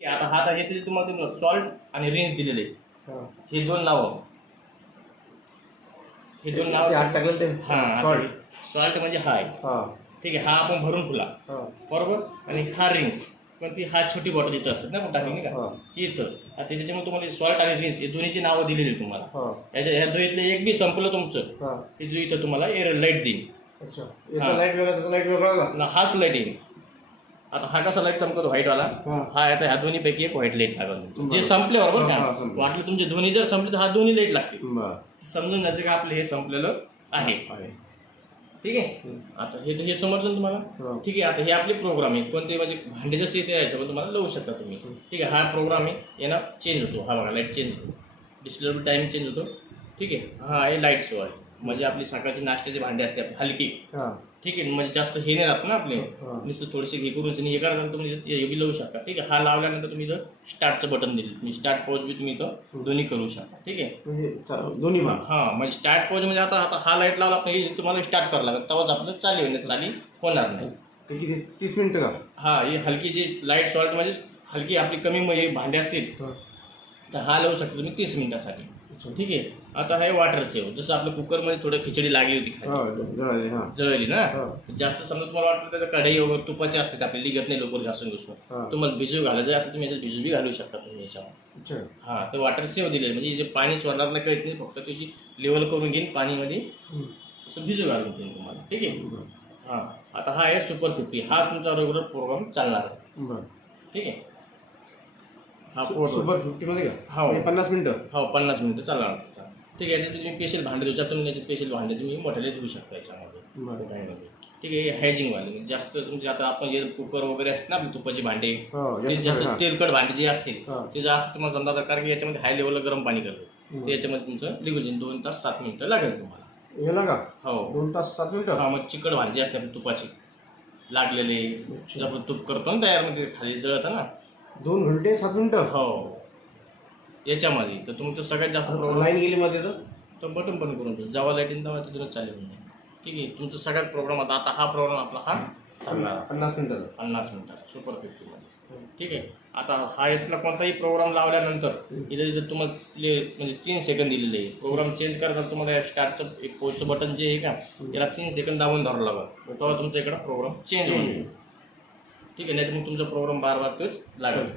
आता हा हे ते तुम्हाला सॉल्ट आणि रेंज दिलेले हे दोन नाव टाकलेलं ते सॉल्ट म्हणजे हा आहे. ठीक आहे, हा आपण भरून फुला बरोबर. आणि हा रिंग्स पण ती हा छोटी बॉटल इथं असतात ना टाकली नाही का ही इथं. आता त्याच्यामुळे तुम्हाला सॉल्ट आणि रिंग्स हे दोन्हीची नावं दिलेली तुम्हाला. ह्या दोन्हीतले एक बी संपलं तुमचं ते जो इथं तुम्हाला एअर लाईट देईल. हाच लाईट येईल. आता हा कसा लाईट चमकतो व्हाईटवाला हा आता ह्या दोन्हीपैकी एक व्हाईट लाईट लागल जे संपले बरोबर का. वाटलं तुमचे दोन्ही जर संपले तर हा दोन्ही लाईट लागतील. समजून जायचं का आपलं हे संपलेलं आहे. ठीक आहे, आता हे समजलं तुम्हाला. ठीक आहे, आता हे आपले प्रोग्राम आहे कोणते म्हणजे भांडे जसे येते याच्यावर तुम्हाला लावू शकता तुम्ही. ठीक आहे, हा प्रोग्राम आहे यांना चेंज होतो. हा बघा लाईट चेंज होतो, डिस्प्लेवर टाईम चेंज होतो. ठीक आहे, हा आहे लाईट शो आहे म्हणजे आपली सकाळची नाश्त्याचे भांडे असते हलकी. ठीक आहे, म्हणजे जास्त हे नाही राहत ना आपले नुसतं थोडेसे हे करून हे करायचं तुम्ही हे बी लावू शकता. ठीक आहे, हा लावल्यानंतर तुम्ही इथं स्टार्टचं बटन दिलं तुम्ही स्टार्ट पॉज बी तुम्ही इथं दोन्ही करू शकता. ठीक आहे, दोन्ही म्हणजे स्टार्ट पॉज म्हणजे आता हा लाईट लावला आपण हे तुम्हाला स्टार्ट करावं लागेल तेव्हाच आपलं चाली होणार नाही. किती 30 मिनिटं का. हा ही हलकी जी लाईट सॉल्ट म्हणजे हलकी आपली कमी म्हणजे भांडे असतील तर हा लावू शकता तुम्ही 30 मिनिटासाठी. ठीक आहे, आता हे वॉटर सेव जसं आपल्या कुकरमध्ये थोडं खिचडी लागली होती जळली ना जास्त समजा तुम्हाला वाटतं त्याचं कढई वगैरे तुपाचे असतात आपल्या लिगत नाही लवकर घासून घुसून तुम्हाला भिजू घालायचं असं तुम्ही याच्यात भिजू बी घालू शकता तुम्ही याच्यावर. हा तर वॉटर सेव दिले म्हणजे जे पाणी सोडणार नाही कळत नाही फक्त त्याची लेवल करून घेईन पाणीमध्ये असं भिजू घालून देईन तुम्हाला. ठीक आहे, हां आता हा आहे सुपर 50 हा तुमचा रेग्युलर प्रोग्राम चालणार आहे. ठीक आहे, हा सुपर 50 मध्ये का हो 50 मिनिटं 50 मिनिटं चालणार. ठीक आहे, याच्यात तुम्ही स्पेशल भांडे त्याच्यातून याचे स्पेशल भांडे तुम्ही मोठ्याने धुवू शकता याच्यामध्ये. ठीक आहे, हायजिंगवाले जास्त म्हणजे आता आपण जे कुकर वगैरे असतात ना आपली तुपाची भांडे ते जास्त तेलकट भांडे जे असतील ते जास्त तुम्हाला समजा कारण की याच्यामध्ये हाय लेवलला गरम पाणी करतो ते याच्यामध्ये तुमचं लिगून 2 तास 7 मिनिटं लागेल तुम्हाला. याला का हो 2 तास 7 मिनिटं. हा मग चिकट भांडे असते आपली तुपाची लागलेले आपण तूप करतो ना तयार मध्ये खाली जळतं ना 2 घंटे 7 मिनिटं. हो याच्यामध्ये तर तुमचं सगळ्यात जास्त लाईन गेली मध्ये तर बटन बंद करून ठेव जेव्हा लाईटिंग तेव्हा तिथूनच चालेल नाही. ठीक आहे, तुमचं सगळ्यात प्रोग्राम आता हा प्रोग्राम आपला हा चालणार 50 मिनिटाचा 50 मिनिटाचा सुपर 50 मध्ये. ठीक आहे, आता हा यातला कोणताही प्रोग्राम लावल्यानंतर इथे जर तुम्हाला म्हणजे 3 सेकंद दिलेले आहे प्रोग्राम चेंज करताना तुम्हाला स्टार्टचं एक पोचचं बटन जे आहे का याला 3 सेकंद दाबून धरावं लागेल तेव्हा तुमचा इकडं प्रोग्राम चेंज होईल. ठीक आहे, नाही तर मग तुमचा प्रोग्राम बार तोच लागेल.